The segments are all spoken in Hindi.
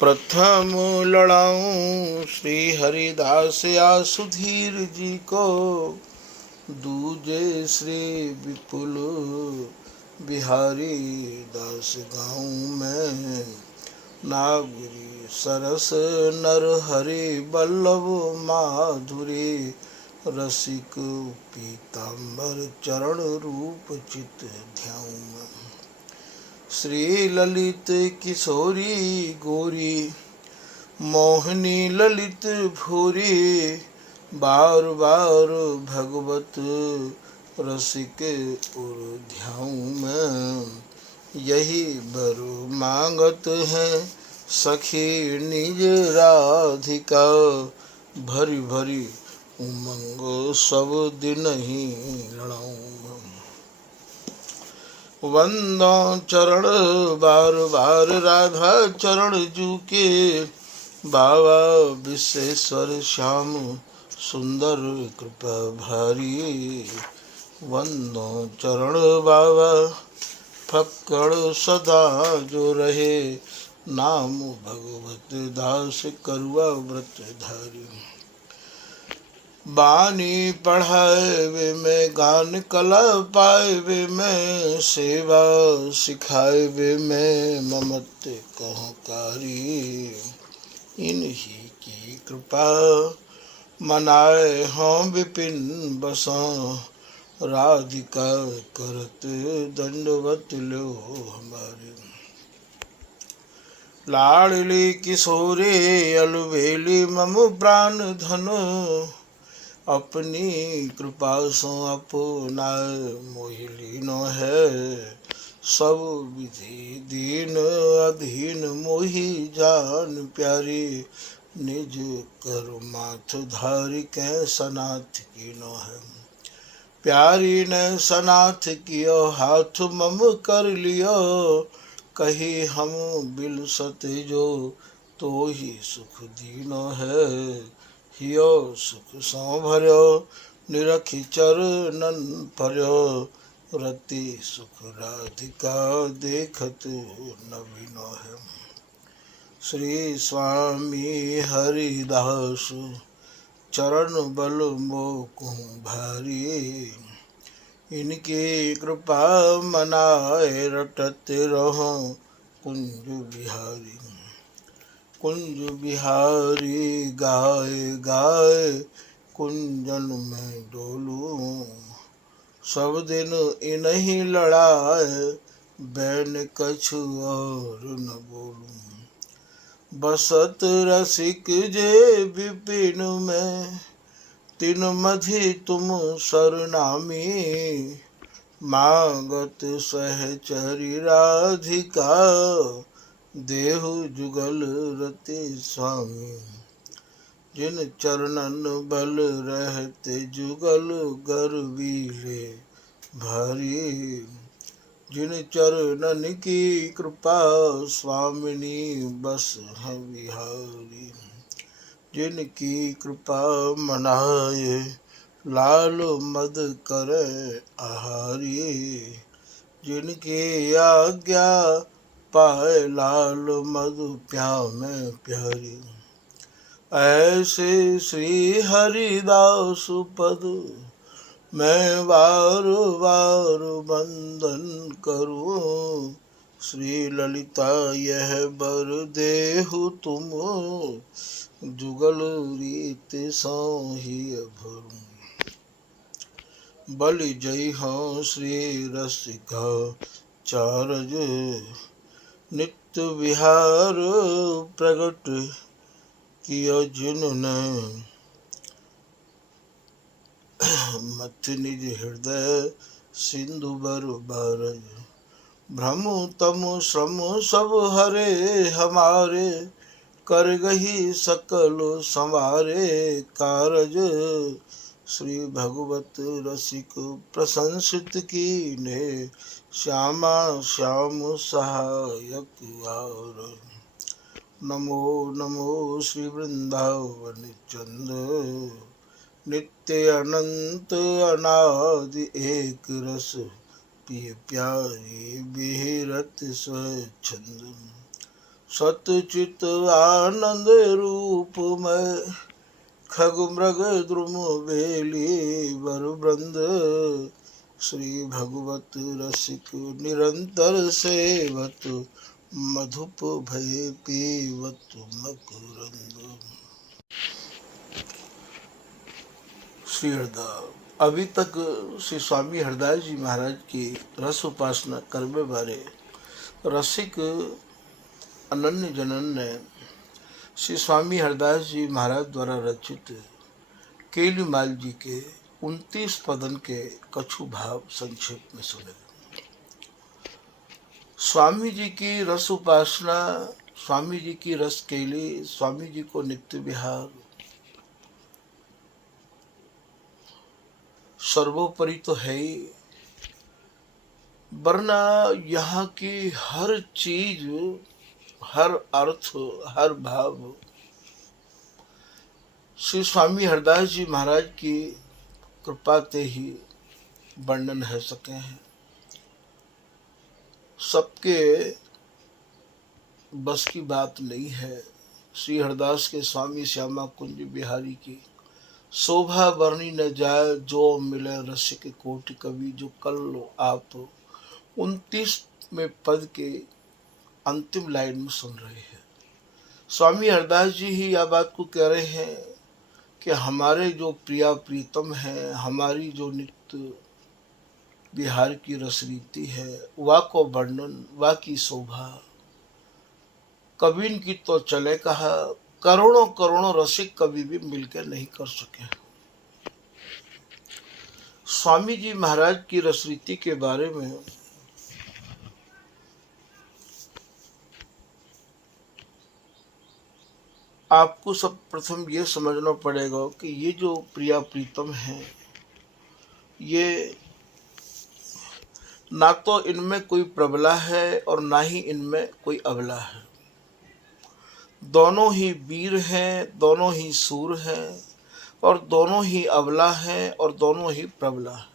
प्रथम लड़ाऊं श्री हरिदास या सुधीर जी को, दूजे श्री विपुल बिहारी दास गाऊं मैं। नागरी सरस नर हरि बल्लभ माधुरी, रसिक पीताम्बर चरण रूप चित ध्याऊं मैं। श्री ललित किशोरी गोरी, मोहिनी ललित भूरी, बार बार भगवत रसिक उर ध्याऊं मैं। यही बर मांगत है सखी निज राधिका, भरी भरी उमंग सब दिन ही लड़ाऊं मैं। वंदो चरण बार बार राधा चरण जू के, बाबा विश्वेश्वर श्याम सुंदर कृपा भारी। वंदो चरण बाबा फक्कड़ सदा जो रहे, नाम भगवत दास करुआ व्रत धारी। बानी पढ़ाए वे में, गान कला पाए वे में, सेवा सिखाए वे में, ममत कहकारी। इन्हीं की कृपा मनाए हम विपिन बसा, राधिका करत दंडवत लो हमारे। लाडली किशोरे अलबेली मम प्राण धन, अपनी कृपा सो अपना मोहिलीन है। सब विधि दीन अधीन मोहि जान प्यारी, निज कर माथ धारी कै सनाथ कीनो है। प्यारी ने सनाथ कियो हाथ मम कर लियो, कही हम बिल सत जो तो ही सुख दीनो है। हियो सुख सो भर्यो निरखि चरणन पर्यो, रति सुख राधिका देखत नवीनो है। श्री स्वामी हरिदास चरण बल मोकु भारी, इनकी कृपा मनाए रटत रहो कुंज बिहारी। कुंज बिहारी गाए गाए कुंजन में डोलूं, सब दिन इन्हीं लड़ाए बैन कछु और न बोलूं। बसत रसिक जे विपिन में, तिन मधि तुम सरनामी, मांगत सहचरी राधिका, देहु जुगल रति स्वामी। जिन चरणन बल रहते जुगल गर्वीले भारी, जिन चरणन की कृपा स्वामिनी बस है बिहारी। जिनकी कृपा मनाए लाल मद करे आहारी, जिनकी आज्ञा पाए लाल मधु प्यामे प्यारी। ऐसे श्री हरिदास पद मैं बार बार वंदन करूं, श्री ललिता यह बर देहु तुम, जुगल रीत सो ही भरूं। बलि जय हो श्री रसिका चारज, नित्य विहार प्रगट कियो जिनने, मथ निज हृदय सिंधु बर बारज। भ्रम तम श्रम सब हरे हमारे, कर गही सकल संवारे कारज। श्री भगवत रसिक प्रशंसित कीने, श्यामा श्याम सहायक और। नमो नमो श्री वृंदावन चंद, नित्य अनंत अनादि एक रस, पिय प्यारी बिहरत स्वच्छंद। सतचित आनंद रूपमय खग मृग द्रुम बेली वर वृंद श्री भगवत रसिक निरंतर सेवत मधुप भय पीवत मकरंद। श्री हरदास। अभी तक श्री स्वामी हरदास जी महाराज की रस उपासना करने बारे रसिक अनन्य जनन ने श्री स्वामी हरदास जी महाराज द्वारा रचित केलीमाल जी के 29 पदन के कछु भाव संक्षेप में सुने। स्वामी जी की रस उपासना, स्वामी जी की रस केली, स्वामी जी को नित्य विहार सर्वोपरि तो है ही, वरना यहाँ की हर चीज, हर अर्थ, हर भाव श्री स्वामी हरदास जी महाराज की कृपा ते ही वर्णन है सके हैं। सबके बस की बात नहीं है। श्री हरदास के स्वामी श्यामा कुंज बिहारी की शोभा वर्णी न जाए, जो मिले रसिक कोटि कवि, जो कर लो आप 29 में पद के अंतिम लाइन में सुन रहे हैं। स्वामी हरदास जी ही यह बात को कह रहे हैं कि हमारे जो प्रिया प्रीतम है, हमारी जो नित्य बिहार की रसरीति है, वा को वर्णन, वा की शोभा कबीन की तो चले कहा, करोड़ों करोड़ों रसिक कवि भी मिलकर नहीं कर सके। स्वामी जी महाराज की रसरीति के बारे में आपको सब प्रथम ये समझना पड़ेगा कि ये जो प्रिया प्रीतम है, ये ना तो इनमें कोई प्रबला है और ना ही इनमें कोई अबला है। दोनों ही वीर हैं, दोनों ही सूर हैं, और दोनों ही अबला हैं और दोनों ही प्रबला हैं।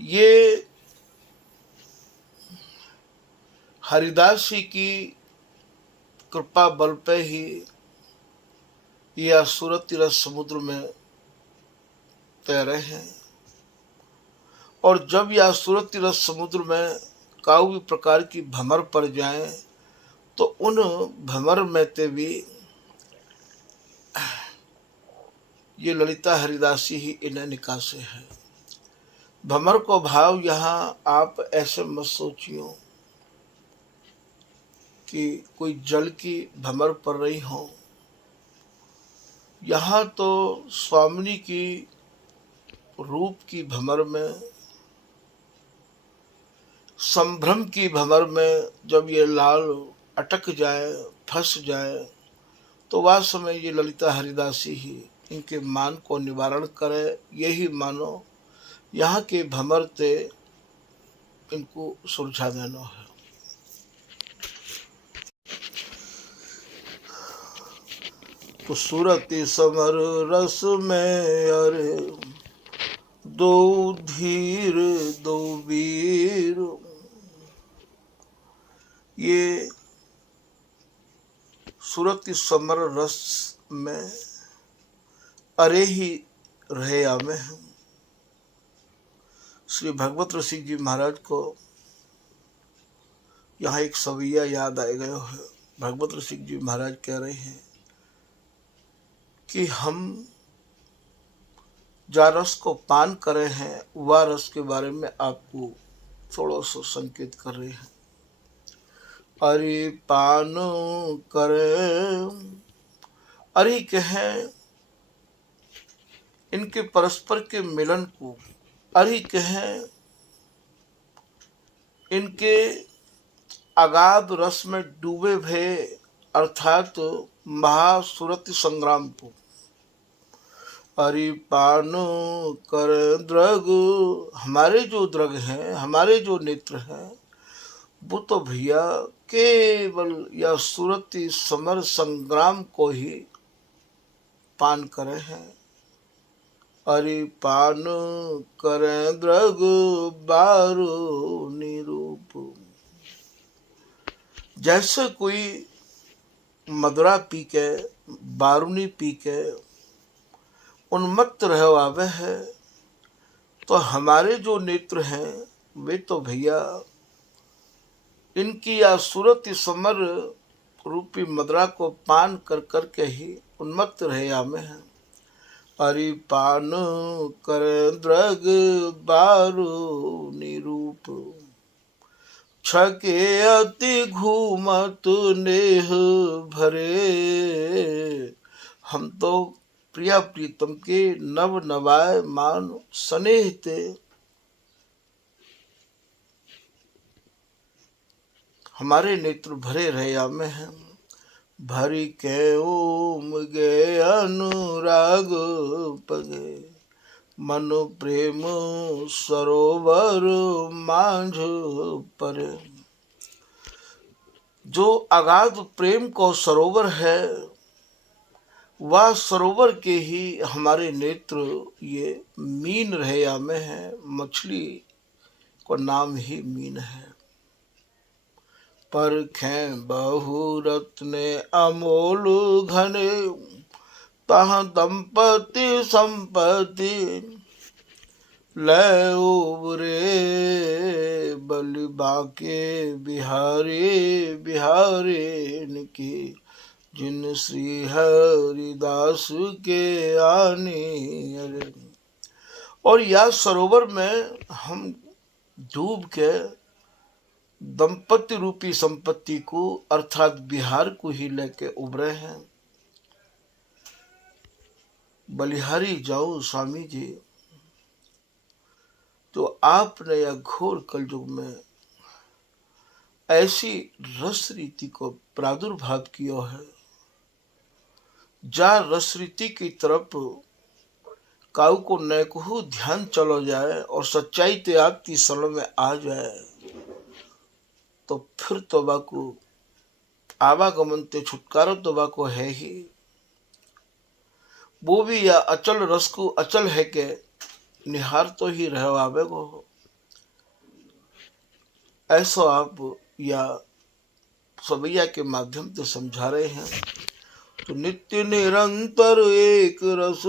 ये हरिदास जी की कृपा बल पे ही यह सूरत तीरथ समुद्र में तैरे हैं, और जब यह सूरत तीरथ समुद्र में काऊ भी प्रकार की भंवर पड़ जाए तो उन भंवर में ते भी ये ललिता हरिदासी ही इन्हें निकासे है। भंवर को भाव यहाँ आप ऐसे मत सोचियो कि कोई जल की भंवर पड़ रही हो। यहाँ तो स्वामिनी की रूप की भंवर में, संभ्रम की भंवर में जब ये लाल अटक जाए, फंस जाए, तो वह समय ये ललिता हरिदासी ही इनके मान को निवारण करे। यही मानो यहाँ के भंवर ते इनको सुलझा देना है। तो सूरती समर रस में अरे दो धीर दो वीर, ये सूरती समर रस में अरे ही रहे आमे हैं। श्री भगवत रसिक जी महाराज को यहाँ एक सवैया याद आए गए है। भगवत रसिक जी महाराज कह रहे हैं कि हम जा रस को पान करे हैं, वह रस के बारे में आपको थोड़ा सा संकेत कर रहे हैं। अरे पान करे, अरे कहें इनके परस्पर के मिलन को, अरे कहें इनके अगाध रस में डूबे भय अर्थात महासुरति संग्राम को। अरे पान कर द्रग, हमारे जो द्रग हैं, हमारे जो नेत्र हैं, वो तो भैया केवल या सुरति समर संग्राम को ही पान करे हैं। अरे पान करें द्रग बारो निरूप, जैसे कोई मदरा पी के, बारूनी पी के उन्मत्त रह आवे है, तो हमारे जो नेत्र हैं वे तो भैया इनकी या सूरत समर रूपी मदरा को पान कर करके ही उन्मत्त रहे आमे हैं। अरि पान कर द्रग बारू निरूप, छके अति घूमत नेह भरे। हम तो प्रिया प्रीतम के नव नवाय मान स्नेह ते हमारे नेत्र भरे रहे आमे हैं। भरी के ओम गे अनुराग पगे, मन प्रेम सरोवर मांझ परे। जो अगाध प्रेम को सरोवर है, वह सरोवर के ही हमारे नेत्र ये मीन रहे आमे हैं। मछली को नाम ही मीन है। परखें बहुरत्न अमोल घने, तहाँ दंपति संपत्ति ले उबरे। बलि बाके बिहारी बिहारी की, जिन श्री हरिदास के आनी अरे। और या सरोवर में हम डूब के दंपति रूपी संपत्ति को अर्थात बिहार को ही लेके उभरे हैं। बलिहारी जाओ स्वामी जी, तो आपने यह घोर कलयुग में ऐसी रस रीति को प्रादुर्भाव किया है, जा रस रीति की तरफ काऊ को नैकहू ध्यान चलो जाए और सच्चाई ते आपकी शरण में आ जाए, तो फिर तोबा को आवागमन ते छुटकारा तोबा को है ही। वो भी या अचल रस को अचल है के निहार तो ही रह आवे गो। ऐसा आप या सवैया के माध्यम से समझा रहे हैं। तो नित्य निरंतर एक रस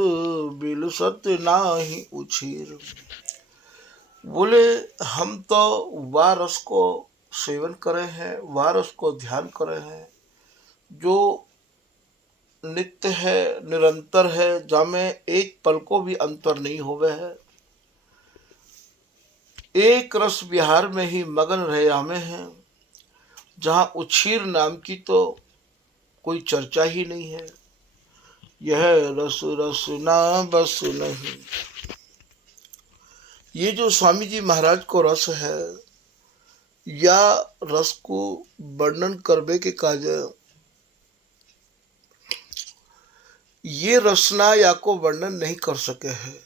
बिल सत्य नाही उछीर। बोले हम तो वह रस को सेवन करे हैं, वह रस को ध्यान करे हैं जो नित्य है, निरंतर है, जामें एक पल को भी अंतर नहीं होवे है। एक रस विहार में ही मगन रहे हमें हैं, जहाँ उछीर नाम की तो कोई चर्चा ही नहीं है। यह रस रस ना बस नहीं। ये जो स्वामी जी महाराज को रस है, या रस को वर्णन करबे के काज ये रसना या को वर्णन नहीं कर सके हैं,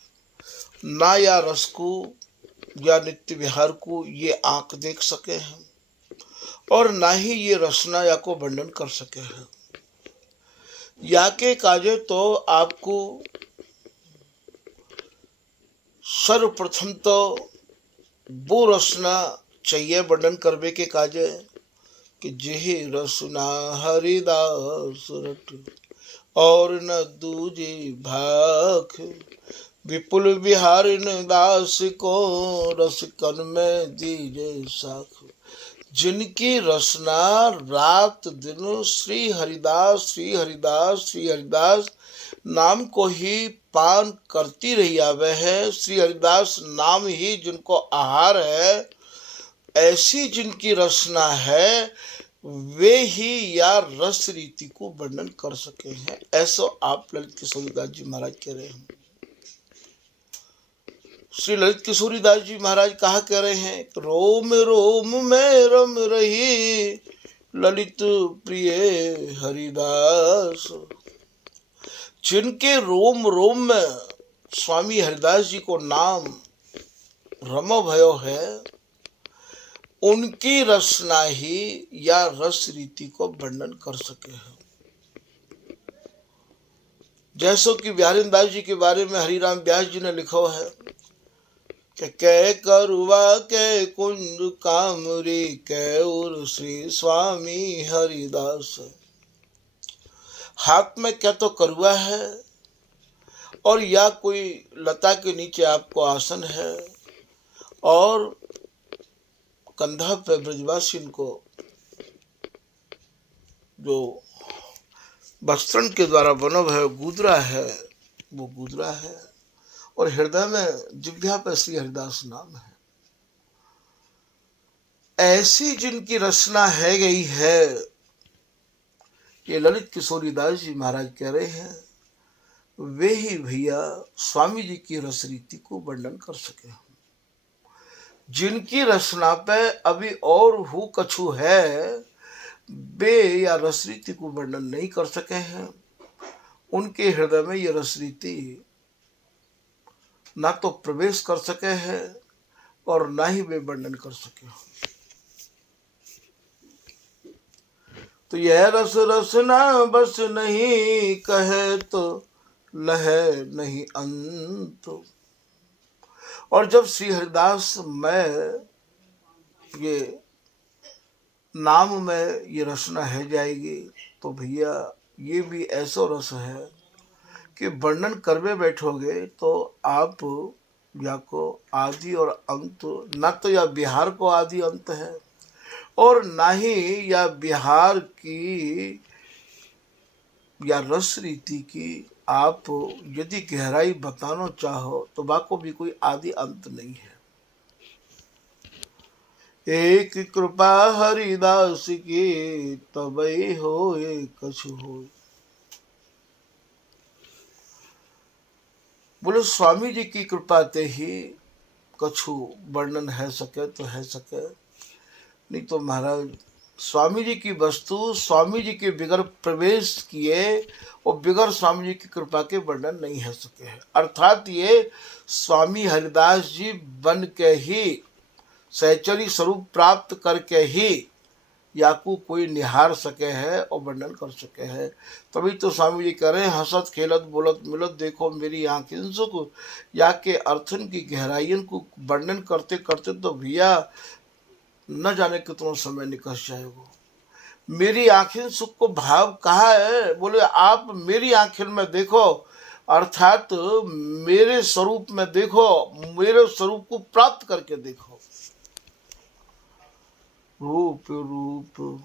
ना या रस को या नित्य विहार को ये आंख देख सके हैं, और ना ही ये रसना या को वर्णन कर सके हैं। या के काजे तो आपको सर्वप्रथम तो वो रसना चाहिए वर्णन करबे के काजे कि जेहि रसना हरिदास रट, और न दूजी भाख। विपुल बिहारी दास को रस कन में दीजे साख। जिनकी रसना रात दिन श्री हरिदास श्री हरिदास श्री हरिदास नाम को ही पान करती रही आवे है, श्री हरिदास नाम ही जिनको आहार है, ऐसी जिनकी रसना है वे ही या रस रीति को वर्णन कर सके हैं। ऐसा आप ललित किशोरीदास जी महाराज कह रहे हैं। श्री ललित किशोरीदास जी महाराज कहा कह रहे हैं, रोम रोम में रम रही ललित प्रिय हरिदास। जिनके रोम रोम में स्वामी हरिदास जी को नाम रमो भयो है, उनकी रसना ही या रस रीति को वर्णन कर सके हैं। जैसो कि बिहारी दास जी के बारे में हरिराम व्यास जी ने लिखा है कै करुआ कै कुंज कामरी कै उर श्री स्वामी हरिदास। हाथ में क्या तो करुआ है और या कोई लता के नीचे आपको आसन है और कंधा पे ब्रजवासी को जो वस्त्रण के द्वारा बना है गुदरा है, वो गुदरा है और हृदय में जिह्वा पे श्री हरिदास नाम है। ऐसी जिनकी रचना है गई है, ये ललित किशोरी दास जी महाराज कह रहे हैं, वे ही भैया स्वामी जी की रस रीति को वर्णन कर सके। जिनकी रचना पे अभी और हु कछु है, वे या रस रीति को वर्णन नहीं कर सके हैं। उनके हृदय में ये रस रीति ना तो प्रवेश कर सके हैं और ना ही वे वर्णन कर सके। तो यह रस रसना बस नहीं कहे तो लहे नहीं अंत। और जब श्री हरिदास में ये नाम में ये रचना है जाएगी तो भैया ये भी ऐसा रस है कि वर्णन करवे बैठोगे तो आप या को आदि और अंत, ना तो या बिहार को आदि अंत है और ना ही या बिहार की या रस रीति की आप यदि गहराई बताना चाहो तो बाको भी कोई आदि अंत नहीं है। एक कृपा हरिदास की तबई होए कछु होए। बोले स्वामी जी की कृपा ते ही कछु वर्णन है सके तो है सके, नहीं तो महाराज स्वामी जी की वस्तु स्वामी जी के बिगर प्रवेश किए और बिगर स्वामी जी की कृपा के वर्णन नहीं है सके है। अर्थात ये स्वामी हरिदास जी बन के ही सहचरी स्वरूप प्राप्त करके ही याकू कोई निहार सके है और वर्णन कर सके है। तभी तो स्वामी जी कह रहे हैं, हंसत खेलत बोलत मिलत देखो मेरी आंखें सुख। या के अर्थन की गहराइयन को वर्णन करते करते तो भैया न जाने कितना समय निकल जाएगा। मेरी आंखें सुख को भाव कहा है, बोले आप मेरी आंखें में देखो, अर्थात मेरे स्वरूप में देखो, मेरे स्वरूप को प्राप्त करके देखो। रूप रूप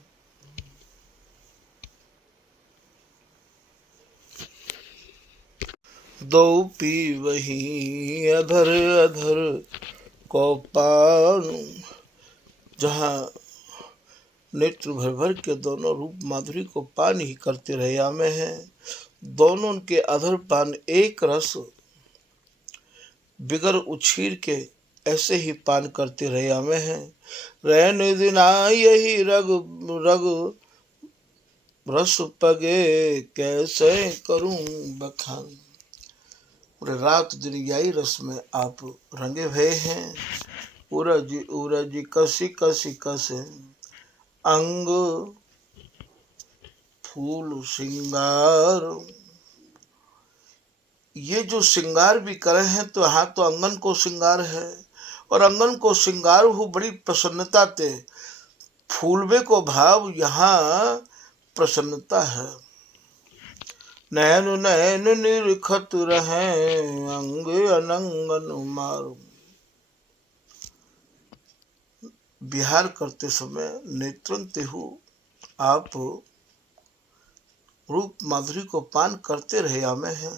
दो पी वही अधर अधर को पानु। जहाँ नेत्र भर भर के दोनों रूप माधुरी को पान ही करते रहे आमे हैं, दोनों उनके अधर पान एक रस बिगर उछीर के ऐसे ही पान करते रहे आमे हैं। रैन दिना यही रग रग रस पगे कैसे करूं बखान। पूरे रात दिन यही रस में आप रंगे भये हैं। उरज उरज कसी कसी कस अंग फूल श्रृंगार। ये जो श्रृंगार भी करे हैं तो यहाँ तो अंगन को श्रृंगार है और अंगन को श्रृंगार हो बड़ी प्रसन्नता ते फूलवे को भाव यहाँ प्रसन्नता है। नैन नैन निरखत रहे अंग अनंगन मारू। विहार करते समय नेत्रन तेहु आप रूप माधुरी को पान करते रहे आमे हैं।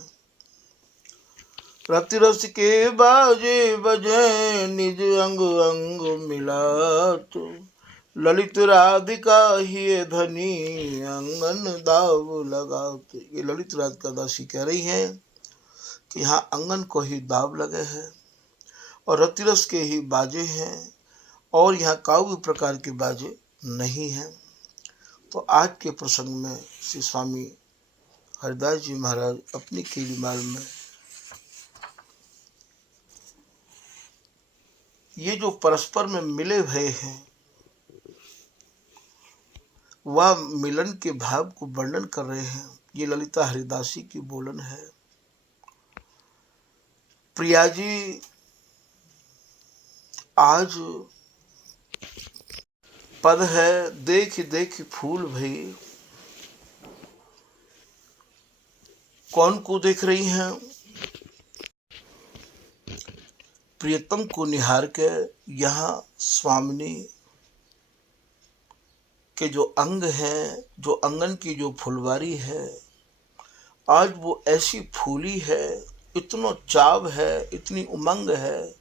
रतिरस के बाजे बजे निज अंग अंग मिलात। ललित राधिका ही धनी अंगन दाव लगात। ये ललित राधिका दासी कह रही हैं कि यहाँ अंगन को ही दाव लगे हैं और रतिरस के ही बाजे हैं और यहाँ काव्य प्रकार के बाजे नहीं हैं। तो आज के प्रसंग में श्री स्वामी हरिदास जी महाराज अपनी कीर्तिमाल में ये जो परस्पर में मिले हुए हैं वह मिलन के भाव को वर्णन कर रहे हैं। ये ललिता हरिदासी की बोलन है। प्रिया जी आज पद है देख देख फूल भई। कौन को देख रही हैं? प्रियतम को निहार के यहाँ स्वामिनी के जो अंग हैं, जो अंगन की जो फुलवारी है, आज वो ऐसी फूली है, इतना चाव है, इतनी उमंग है,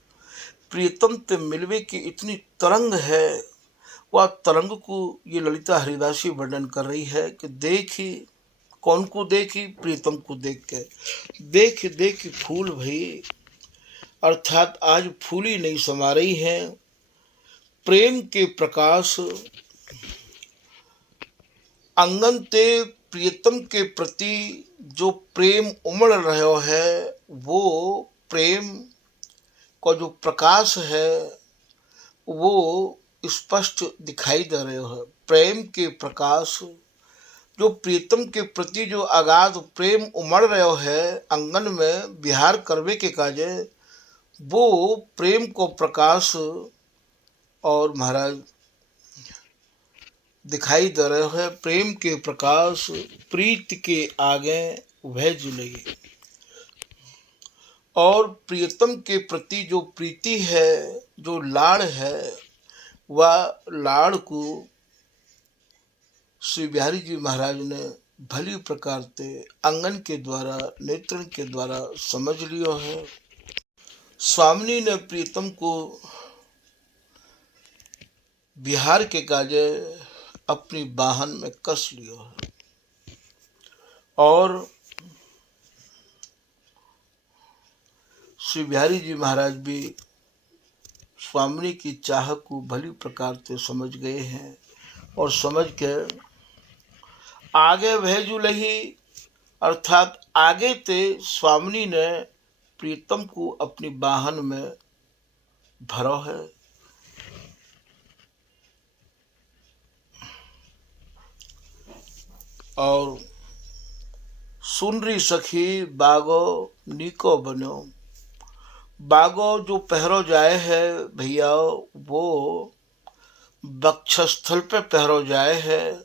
प्रियतम ते मिलवे की इतनी तरंग है। वह तरंग को ये ललिता हरिदासी वर्णन कर रही है कि देखी, कौन को देखी? प्रियतम को देख के। देख देख फूल भई, अर्थात आज फूली नहीं समा रही है। प्रेम के प्रकाश अंगन ते प्रियतम के प्रति जो प्रेम उमड़ रहा है, वो प्रेम का जो प्रकाश है वो स्पष्ट दिखाई दे रहे है। प्रेम के प्रकाश जो प्रियतम के प्रति जो अगाध प्रेम उमड़ रहा है अंगन में विहार करवे के काजे, वो प्रेम को प्रकाश और महाराज दिखाई दे रहे है। प्रेम के प्रकाश प्रीत के आगे वह जुलेगी। और प्रियतम के प्रति जो प्रीति है, जो लाड़ है, वह लाड़ को श्री बिहारी जी महाराज ने भली प्रकार से अंगन के द्वारा, नेत्रण के द्वारा समझ लियो है। स्वामिनी ने प्रियतम को बिहार के काजे अपनी बाहन में कस लियो है और श्री बिहारी जी महाराज भी स्वामिनी की चाह को भली प्रकार से समझ गए हैं और समझ के आगे भेजू लही, अर्थात आगे ते स्वामिनी ने प्रीतम को अपनी बाहन में भरो है। और सुन रही सखी बागो नीको बनो। बागो जो पहरो जाए है भैया, वो वक्षस्थल पे पहरो जाए है,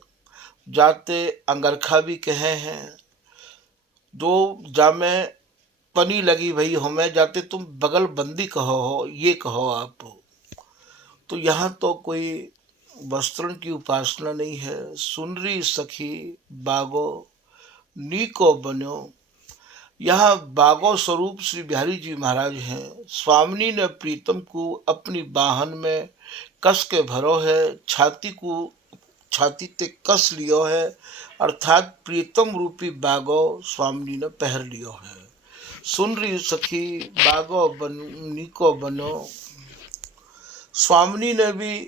जाते अंगरखा भी कहे हैं। जो जामे पनी लगी भई हमें, जाते तुम बगल बंदी कहो हो, ये कहो आप। तो यहाँ तो कोई वस्त्रण की उपासना नहीं है। सुनरी सखी बागो नीको बनो। यहाँ बागो स्वरूप श्री बिहारी जी महाराज हैं। स्वामिनी ने प्रीतम को अपनी बाहन में कस के भरो है, छाती ते कस लियो है, अर्थात प्रीतम रूपी बागो स्वामिनी ने पहर लियो है। सुन रही सखी बागो नीको बनो। स्वामिनी ने भी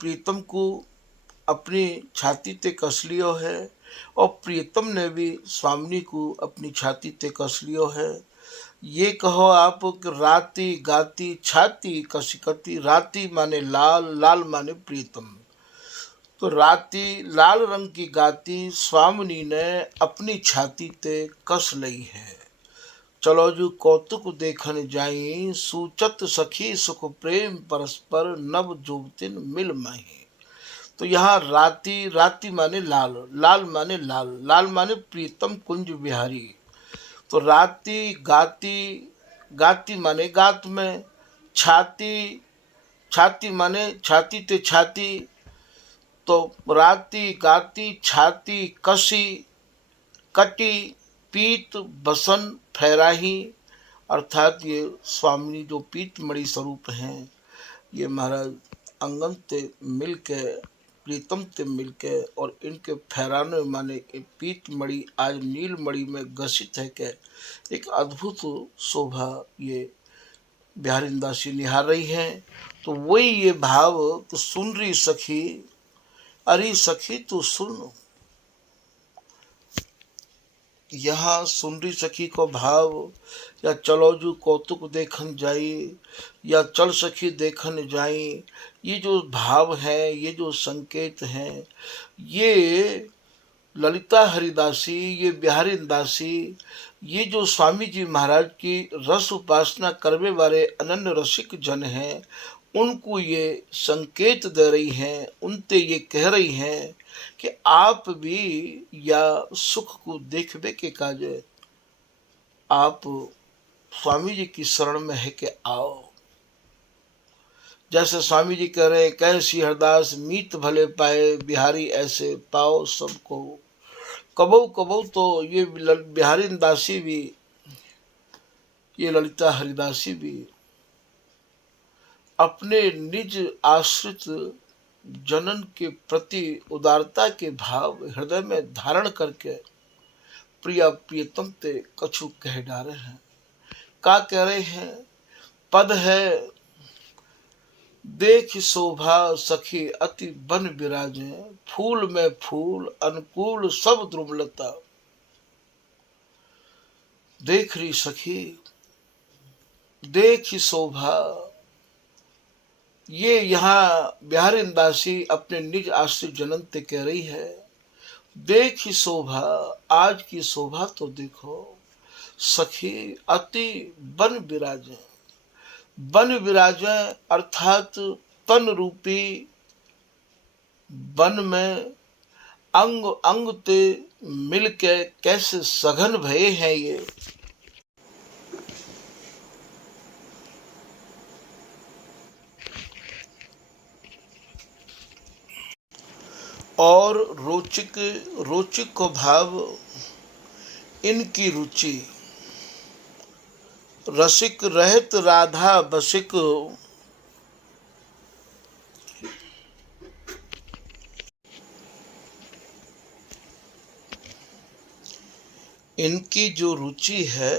प्रीतम को अपनी छाती ते कस लियो है और प्रियतम ने भी स्वामिनी को अपनी छाती ते कस लियो है। ये कहो आप कि राती गाती छाती कसिकती। राती माने लाल, लाल माने प्रियतम। तो राती लाल रंग की गाती स्वामिनी ने अपनी छाती ते कस लई है। चलो जो कौतुक देखन जाई, सूचत सखी सुख प्रेम परस्पर, नव जुवतिन मिल माही। तो यहाँ राती, राती माने लाल, लाल माने लाल, लाल माने प्रीतम कुंज बिहारी। तो राती गाती, गाती माने गात में, छाती, छाती माने छाती ते छाती। तो राती गाती छाती कसी कटी पीत बसन फहराही, अर्थात ये स्वामिनी जो पीतमणि स्वरूप हैं, ये महाराज अंगन ते मिल के, प्रीतम ते मिल के और इनके फहराने माने पीतमणि आज नीलमणि में घसित है के एक अद्भुत शोभा ये बिहारी दासी निहार रही हैं। तो वही ये भाव तो सुन रही सखी, अरे सखी तू सुन। यहाँ सुन रही सखी को भाव, या चलो जो कौतुक देखन जाई, या चल सखी देखन जाई, ये जो भाव है, ये जो संकेत हैं, ये ललिता हरिदासी, ये बिहारी दासी, ये जो स्वामी जी महाराज की रस उपासना करवे वाले अनन्य रसिक जन हैं, उनको ये संकेत दे रही हैं, उनते ये कह रही हैं कि आप भी या सुख को देखबे के काजे आप स्वामी जी की शरण में है कि आओ। जैसे स्वामी जी कह रहे हैं, कैसी हरदास मीत भले पाए, बिहारी ऐसे पाओ सबको। कबहू कबहू तो ये बिहारी दासी भी, ये ललिता हरिदासी भी अपने निज आश्रित जनन के प्रति उदारता के भाव हृदय में धारण करके प्रिया प्रियतम ते कछु कह डारे हैं। का कह रहे हैं? पद है देख शोभा सखी अति बन विराजे, फूल में फूल अनुकूल सब द्रुमलता। देख रही सखी, देख शोभा, ये यहाँ बिहारी दासी अपने निज आश्रित जनन ते कह रही है। देख शोभा, आज की शोभा तो देखो, सखी अति बन विराजे। बन विराजे अर्थात तन रूपी बन में अंग अंग ते मिलके कैसे सघन भये हैं ये। और रोचिक रोचिक को भाव इनकी रुचि, रसिक रहत राधा बसिक। इनकी जो रुचि है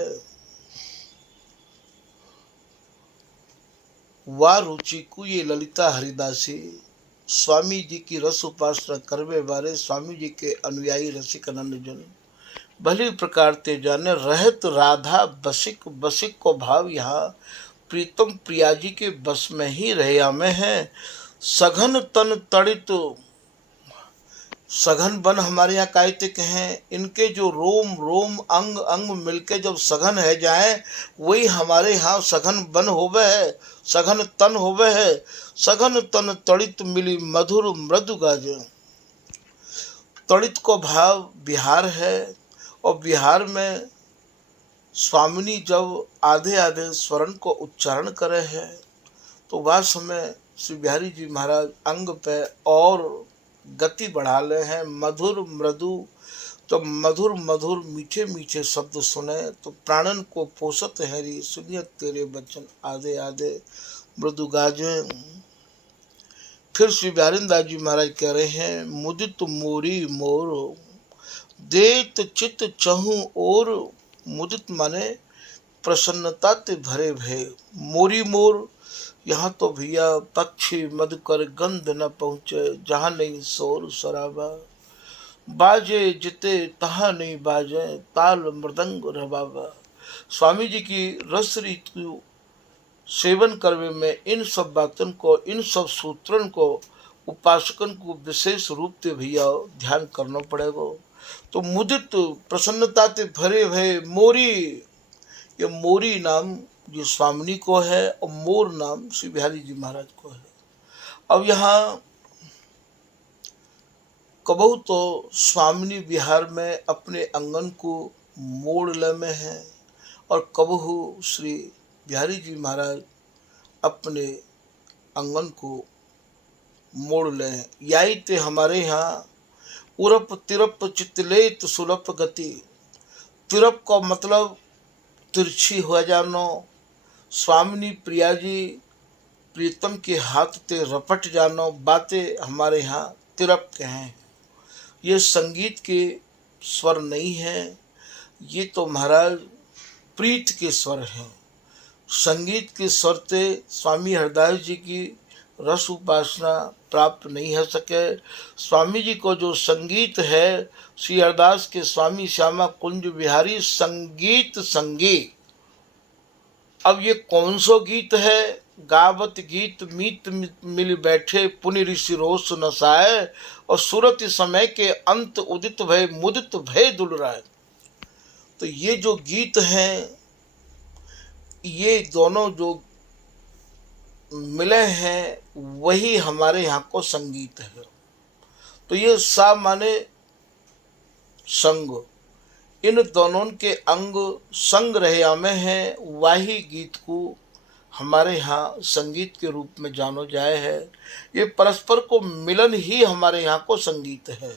वह रुचि को ये ललिता हरिदासी स्वामी जी की रस उपासना करवे बारे स्वामी जी के अनुयायी रसिक आनंद जन भली प्रकार ते जाने। रहत राधा बसिक, बसिक को भाव यहाँ प्रीतम प्रिया जी के बस में ही रहया में है। सघन तन तड़ित, सघन बन हमारे यहाँ कायतिक हैं, इनके जो रोम रोम अंग अंग मिलके जब सघन है जाए वही हमारे यहाँ सघन बन होवे है, सघन तन होवे है। सघन तन तड़ित मिली मधुर मृदु गाजे। तड़ित को भाव बिहार है और बिहार में स्वामिनी जब आधे आधे स्वरण को उच्चारण करे है तो वह समय श्री बिहारी जी महाराज अंग पे और गति बढ़ा ले हैं। मधुर मृदु, तो मधुर मधुर मीठे मीठे शब्द सुने तो प्राणन को पोषत है री, सुनियत तेरे बच्चन आधे आधे मृदु गाजे। फिर श्री बिहारीदास जी महाराज कह रहे हैं, मुदित मोरी मोर देत चित चहु और। मुदित माने प्रसन्नता ते भरे भय। मोरी मोर, यहाँ तो भैया पक्षी मधुकर गंध न पहुँचे, जहाँ नहीं शोर शराबा। बाजे जिते तहाँ नहीं बाजे, ताल मृदंग रबाबा। स्वामी जी की रस रीति सेवन करवे में इन सब बातन को, इन सब सूत्रन को उपासकन को विशेष रूप से भैया ध्यान करना पड़ेगा। तो मुदित प्रसन्नता ते भरे भय मोरी, ये मोरी नाम जो स्वामिनी को है और मोर नाम श्री बिहारी जी महाराज को है। अब यहाँ कबहू तो स्वामिनी बिहार में अपने अंगन को मोड़ ले में है और कबहू श्री बिहारी जी महाराज अपने अंगन को मोड़ ले। याई ते हमारे यहाँ उरप तिरप चितलेत सुलभ गति। तिरप का मतलब तिरछी हो जानो। स्वामिनी प्रिया जी प्रीतम के हाथ ते रपट जानो, बातें हमारे यहाँ तिरप के हैं। ये संगीत के स्वर नहीं है, ये तो महाराज प्रीत के स्वर हैं। संगीत के स्वर से स्वामी हरदास जी की रस उपासना प्राप्त नहीं हो सके। स्वामी जी को जो संगीत है, श्री हरदास के स्वामी श्यामा कुंज बिहारी संगीत संगीत। अब ये कौन सो गीत है? गावत गीत मीत मिल बैठे पुनि ऋषि रोष नसाए, और सूरत समय के अंत उदित भय मुदित भय दुलराए। तो ये जो गीत हैं, ये दोनों जो मिले हैं वही हमारे यहाँ को संगीत है। तो ये सा माने संग, इन दोनों के अंग संग रहे में है, वाही गीत को हमारे यहाँ संगीत के रूप में जानो जाए है। ये परस्पर को मिलन ही हमारे यहाँ को संगीत है।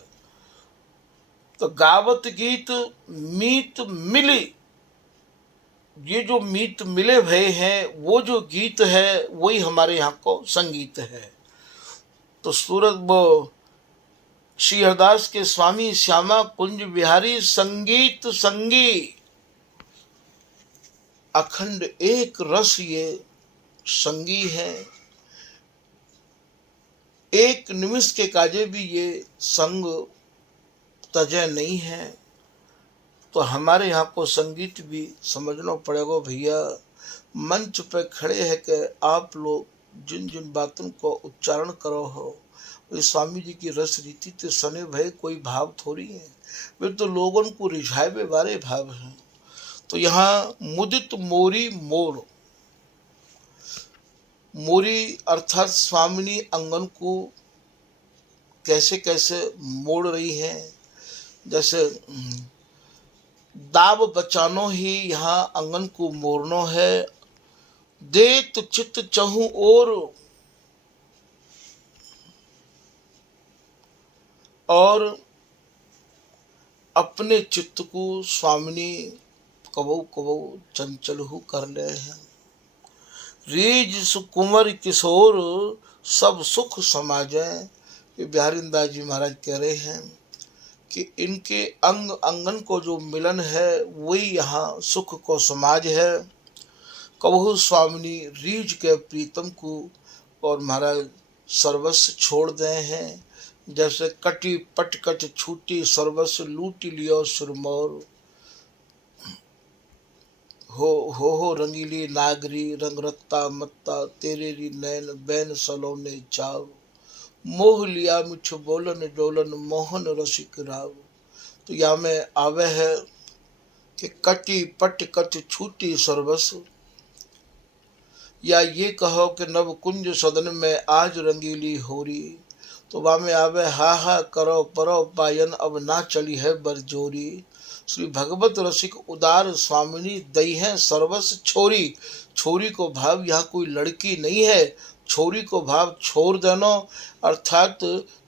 तो गावत गीत मीत मिली, ये जो मीत मिले भय हैं वो जो गीत है वही हमारे यहाँ को संगीत है। तो सूरत वो श्री हरदास के स्वामी श्यामा कुंज बिहारी संगीत संगी, अखंड एक रस ये संगी है। एक निमिष के काजे भी ये संग तजय नहीं है। तो हमारे यहाँ को संगीत भी समझना पड़ेगा भैया। मंच पे खड़े है कि आप लोग जिन जिन बातों को उच्चारण करो हो, स्वामी जी की रस रीति ते सने भय कोई भाव थोड़ी है, वे तो लोगों को रिझाए बारे भाव हैं। तो यहाँ मुदित मोरी मोर, मोरी अर्थात स्वामिनी अंगन को कैसे कैसे मोड़ रही है। जैसे दाब बचानो ही यहाँ अंगन को मोड़नो है। देत चित्त चहु और अपने चित्त को स्वामिनी कबो कबो चंचल हु कर ले हैं। रीज सुकुंवर किशोर सब सुख समाजे, ये बिहारीदास जी महाराज कह रहे हैं कि इनके अंग अंगन को जो मिलन है वही यहाँ सुख को समाज है। कबहू स्वामिनी रीझ के प्रीतम को और महाराज सर्वस्व छोड़ दे हैं। जैसे कटी पटकट छूटी सर्वस्व लूटी लियो सुरमौर, हो रंगीली नागरी रंग रत्ता मत्ता तेरे री नैन बैन सलोने चाव, मोह लिया मिठ बोलन डोलन मोहन रसिक राव। तो यहाँ में आवे है कि कटी पटकट छूटी सर्वस्व, या ये कहो कि नव कुंज सदन में आज रंगीली होरी। तो वहाँ में आवे हा हा करो परो पायन अब ना चली है बरजोरी। श्री भगवत रसिक उदार स्वामिनी दई है सर्वस्व छोरी। छोरी को भाव यहाँ कोई लड़की नहीं है, छोरी को भाव छोड़ देनो, अर्थात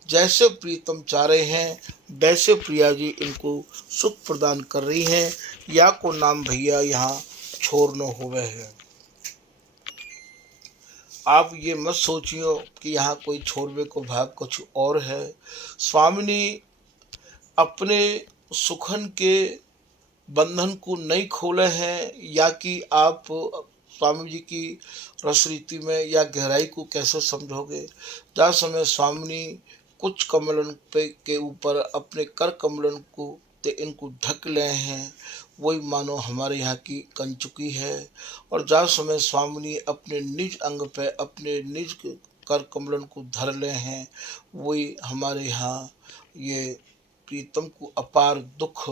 जैसे प्रीतम चाह रहे हैं वैसे प्रिया जी इनको सुख प्रदान कर रही हैं। या को नाम भैया यहाँ छोड़नो हुए है। आप ये मत सोचियो कि यहाँ कोई छोड़वे को भाव कुछ और है। स्वामिनी अपने सुखन के बंधन को नहीं खोले हैं, या कि आप स्वामी जी की रस रीति में या गहराई को कैसे समझोगे। जहाँ समय स्वामिनी कुछ कमलन पे के ऊपर अपने कर कमलन को ते इनको ढक ले हैं, वही मानो हमारे यहाँ की कंचुकी है। और जहाँ समय स्वामिनी अपने निज अंग पे अपने निज कर कमलन को धर ले हैं, वही हमारे यहाँ ये प्रीतम को अपार दुख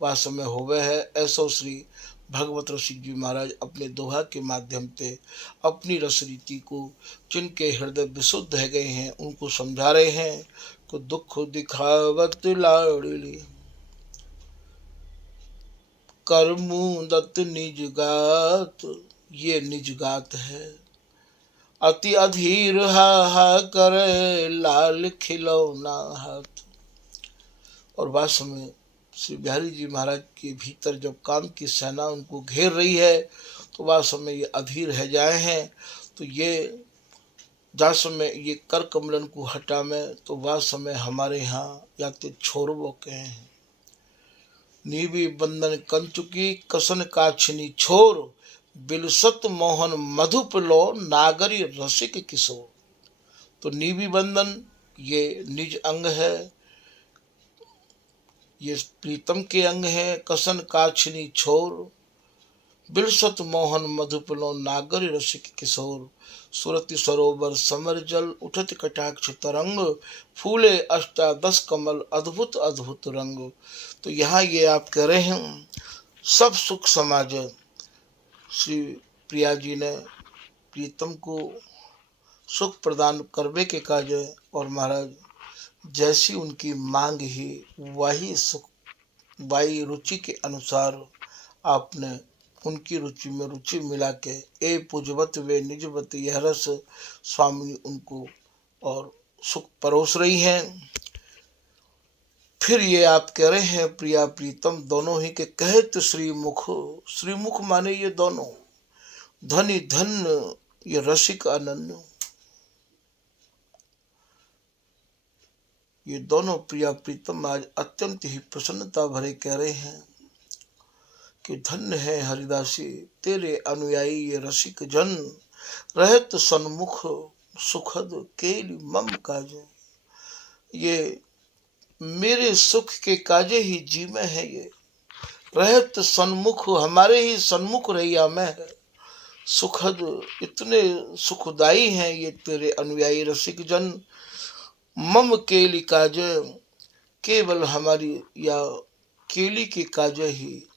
वह समय होवे है। ऐसो श्री भगवत रसिक जी महाराज अपने दोहा के माध्यम से अपनी रस रीति को जिनके हृदय विशुद्ध है गए हैं उनको समझा रहे हैं। को दुख दिखावत लाड़ली करमुदत निज गात, ये निज गात है। अति अधीर हा हा करे लाल खिलौना हाथ। और वास्तव में श्री बिहारी जी महाराज के भीतर जब काम की सेना उनको घेर रही है तो वास्तव में ये अधीर है जाए हैं। तो ये जा समय ये कर कमलन को हटा में, तो वह समय हमारे यहाँ या तो छोरवो के हैं। नीवी बंधन कंचुकी कसन काछनी छोर, बिलसत मोहन मधुप लो नागरी रसिक किशोर। तो नीवी बंधन ये निज अंग है, ये प्रीतम के अंग है। कसन काछनी छोर, बिलसत मोहन मधुपलो नागर रसिक किशोर। सुरति सरोवर समर जल उठत कटाक्ष तरंग, फूले अष्टादश कमल अद्भुत अद्भुत रंग। तो यहाँ ये आप कह रहे हैं सब सुख समाज। श्री प्रिया जी ने प्रीतम को सुख प्रदान करवे के काज है। और महाराज जैसी उनकी मांग ही वही सुख वाई रुचि के अनुसार आपने उनकी रुचि में रुचि मिला के ए पूजवत वे निजवत यह रस स्वामी उनको और सुख परोस रही हैं। फिर ये आप कह रहे हैं प्रिया प्रीतम दोनों ही के कहत श्रीमुख। श्रीमुख माने ये दोनों, धनी धन ये रसिक अनन्य, ये दोनों प्रिया प्रीतम आज अत्यंत ही प्रसन्नता भरे कह रहे हैं कि धन्य है हरिदासी तेरे अनुयायी ये रसिक जन, रहत सन्मुख सुखद केली मम काज। ये मेरे सुख के काजे ही जी में है, ये रहत सन्मुख हमारे ही सन्मुख रैया में है, सुखद इतने सुखदाई हैं ये तेरे अनुयायी रसिक जन। मम केली काज केवल हमारी या केली के काज ही,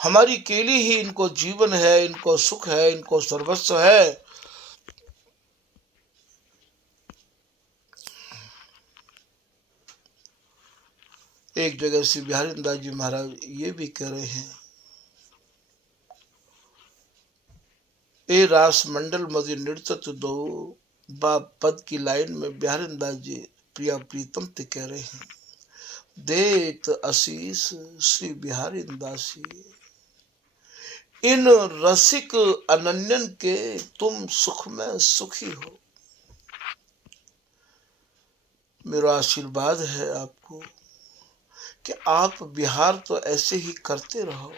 हमारी केली ही इनको जीवन है, इनको सुख है, इनको सर्वस्व है। एक जगह श्री बिहारी दास जी महाराज ये भी कह रहे हैं, ए रास मंडल मधि नृत्य दो बा पद की लाइन में बिहारी दास जी प्रिया प्रीतम ते कह रहे हैं, देत आशीष श्री बिहारी दासी इन रसिक अनन्यन के तुम सुख में सुखी हो। मेरा आशीर्वाद है आपको कि आप विहार तो ऐसे ही करते रहो,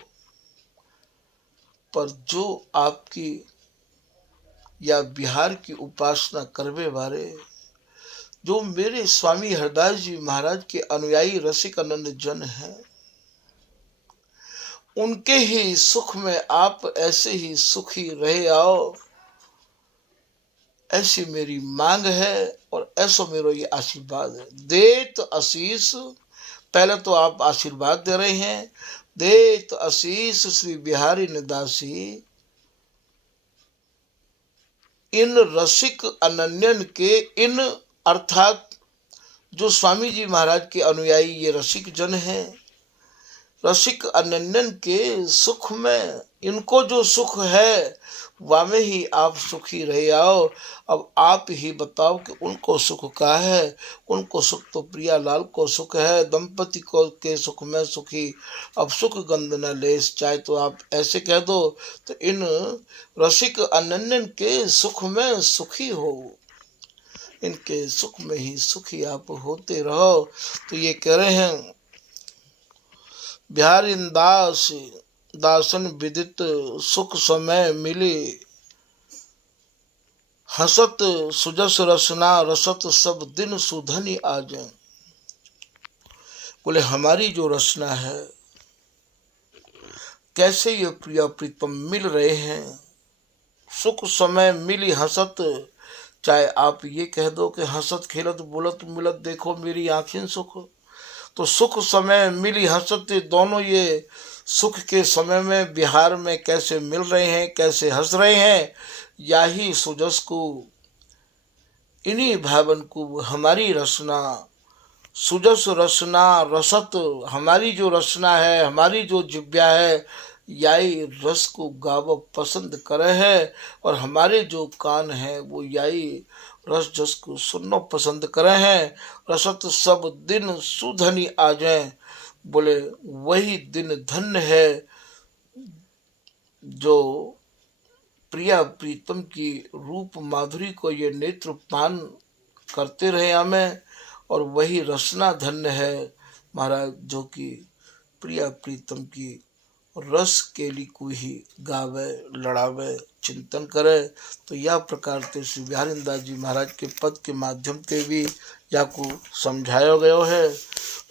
पर जो आपकी या विहार की उपासना करवे वाले जो मेरे स्वामी हरदास जी महाराज के अनुयायी रसिक अनन्य जन हैं, उनके ही सुख में आप ऐसे ही सुखी रहे आओ, ऐसी मेरी मांग है और ऐसा मेरा ये आशीर्वाद है। देत आशीष, पहले तो आप आशीर्वाद दे रहे हैं, देत आशीष श्री बिहारी दासी इन रसिक अनन्यन के, इन अर्थात जो स्वामी जी महाराज के अनुयायी ये रसिक जन हैं, रसिक अनन्यन के सुख में, इनको जो सुख है वामे ही आप सुखी रहे आओ। अब आप ही बताओ कि उनको सुख का है। उनको सुख तो प्रिया लाल को सुख है, दंपति को के सुख में सुखी अब सुख गंध न लेस। चाहे तो आप ऐसे कह दो तो इन रसिक अनन्यन के सुख में सुखी हो, इनके सुख में ही सुखी आप होते रहो। तो ये कह रहे हैं बिहारी दास दासन विदित सुख समय मिली, हसत सुजस रसना रसत सब दिन सुधनी आज। बोले हमारी जो रचना है कैसे ये प्रिया प्रीतम मिल रहे हैं, सुख समय मिली हसत। चाहे आप ये कह दो कि हसत खेलत बोलत मिलत देखो मेरी आँखें सुख, तो सुख समय मिली हसत, दोनों ये सुख के समय में बिहार में कैसे मिल रहे हैं, कैसे हंस रहे हैं। या ही सुजस को इन्हीं भावन को हमारी रचना, सुजस रचना रसत, हमारी जो रचना है, हमारी जो जिव्या है, याई रस को गाव पसंद करे है, और हमारे जो कान हैं वो याई रस जस को सुनना पसंद करे हैं। रसत सब दिन सुधनी आ जाए, बोले वही दिन धन्य है जो प्रिया प्रीतम की रूप माधुरी को ये नेत्र पान करते रहे हमें, और वही रसना धन्य है महाराज जो कि प्रिया प्रीतम की रस केली को ही गावे लड़ावे चिंतन करे। तो यह प्रकार से श्री बिहारी दास जी महाराज के पद के माध्यम से भी या को समझाया गया है।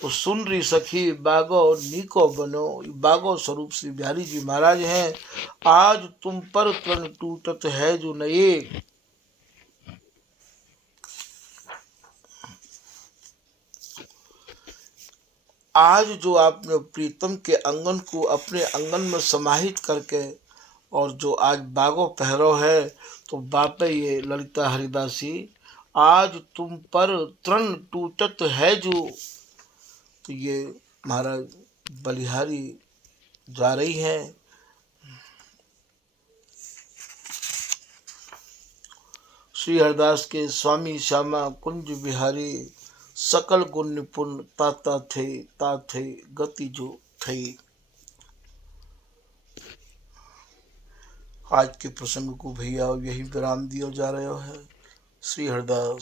तो सुन रही सखी बागो नीको बनो, बागो स्वरूप श्री बिहारी जी महाराज हैं। आज तुम पर तन टूटत है जो नए, आज जो आपने प्रीतम के अंगन को अपने अंगन में समाहित करके और जो आज बागो पहरो है, तो बाप ये ललिता हरिदासी, आज तुम पर तृण टूटत है जो। तो ये महाराज बलिहारी जा रही है। श्री हरिदास के स्वामी श्यामा कुंज बिहारी, सकल गुण निपुण ताता थे गति जो थई। आज के प्रसंग को भैया यही विराम दिया जा रहा है। श्री हरिदास।